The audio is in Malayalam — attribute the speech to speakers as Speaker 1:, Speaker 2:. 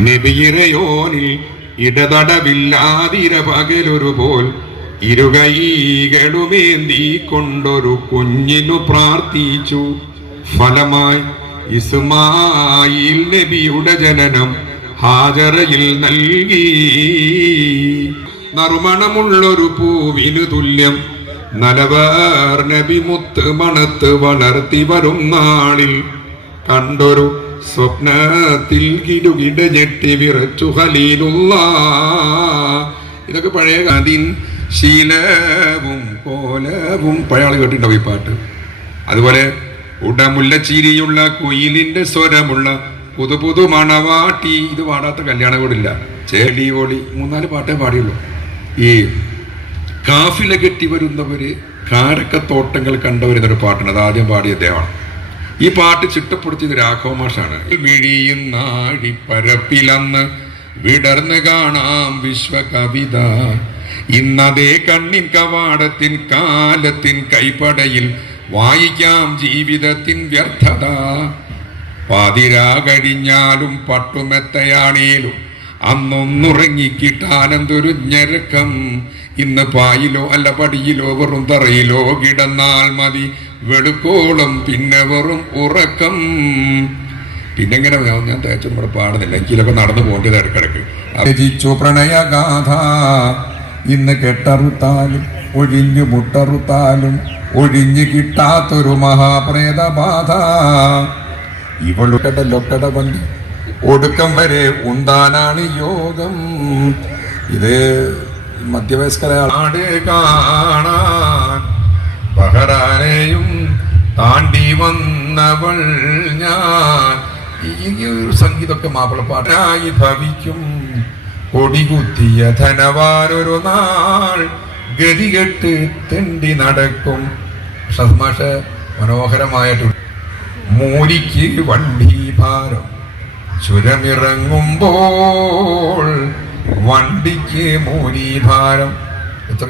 Speaker 1: നബിയിറയോനിൽ ഇടതടവില്ലാതിര പകലൊരു പോൽ ഇരുകൈകളുമേന്തി കൊണ്ടൊരു കുഞ്ഞിനു പ്രാർത്ഥിച്ചു. ഫലമായി ഇസ്മായിൽ നബിയുടെ ജനനം ഹാജറയിൽ നൽകി. നറുമണമുള്ളൊരു പൂവിനു തുല്യം നലവേർ നബി മുത്ത് മണത്ത് വളർത്തി വരും നാളിൽ കണ്ടൊരു സ്വപ്നത്തിൽ കിടുകിട ജെട്ടി വിറച്ചു ഹലീലുള്ള. ഇതൊക്കെ പഴയ അതിൻ ശീലവും കോലവും. പഴയ ആൾ കേട്ടിട്ടുണ്ടാവും ഈ പാട്ട്. അതുപോലെ ഉടമുല്ല ചിരിയുള്ള കുയിലിന്റെ സ്വരമുള്ള പുതു പുതു മണവാട്ടി. ഇത് പാടാത്ത കല്യാണം കൂടില്ല ചേടി ഓടി മൂന്നാൽ പാട്ടേ പാടിയുള്ളൂ. ഈ കാഫില കെട്ടി വരുന്നവര് കാരക്കത്തോട്ടങ്ങൾ കണ്ടവരുന്നൊരു പാട്ടാണ് അത് ആദ്യം പാടിയ അദ്ദേഹമാണ് ഈ പാട്ട് ചിട്ടപ്പെടുത്തിയത് രാഘവ മാഷാണ്. മിഴിയും നാഴി പരപ്പിലന്ന് വിടർന്ന് കാണാം വിശ്വകവിത. ഇന്നതേ കണ്ണിൻ കവാടത്തിൻ കാലത്തിൻ കൈപ്പടയിൽ വായിക്കാം ജീവിതത്തിൻ വ്യർത്ഥത. പാതിരാ കഴിഞ്ഞാലും പട്ടുമെത്തയാണേലും അന്നൊന്നുറങ്ങിക്കിട്ടാനെന്തൊരു ഞരക്കം. ഇന്ന് പായിലോ അല്ല പടിയിലോ വെറും തറയിലോ കിടന്നാൽ മതി. വെളുക്കോളം പിന്നെ വെറും ഉറക്കം. പിന്നെ ഇങ്ങനെ ഞാൻ ഞാൻ കൂടെ പാടുന്നില്ല. എനിക്കിതൊക്കെ നടന്നു പോകേണ്ടത് ഇടക്കിടക്ക് രചിച്ചു പ്രണയഗാഥ. ഇന്ന് കെട്ടറുത്താലും ഒഴിഞ്ഞു മുട്ടറുത്താലും ഒഴിഞ്ഞു കിട്ടാത്തൊരു മഹാപ്രേതബാധ. ഇവളുക്കടലൊക്കട വണ്ടി ഒടുക്കം വരെ ഉണ്ടാനാണ് യോഗം. ഇത് മധ്യവയസ്കരാണ്. കാണാൻ ബഹറാനെയും താണ്ടി വന്നവൾ ഞാൻ. ഈ ഒരു സംഗീതമൊക്കെ മാപ്പിളപ്പാട്ടായി ഭവിക്കും. കൊടികുത്തിയ ധനവാരൊരു നാൾ ഗതികെട്ട് തെണ്ടി നടക്കും. ഷസ്മാഷ മനോഹരമായിട്ട് മൂരിക്ക് വണ്ടി ഭാരം ചുരമിറങ്ങുമ്പോൾ വണ്ടിക്ക് മൂലി ഭാരം എത്ര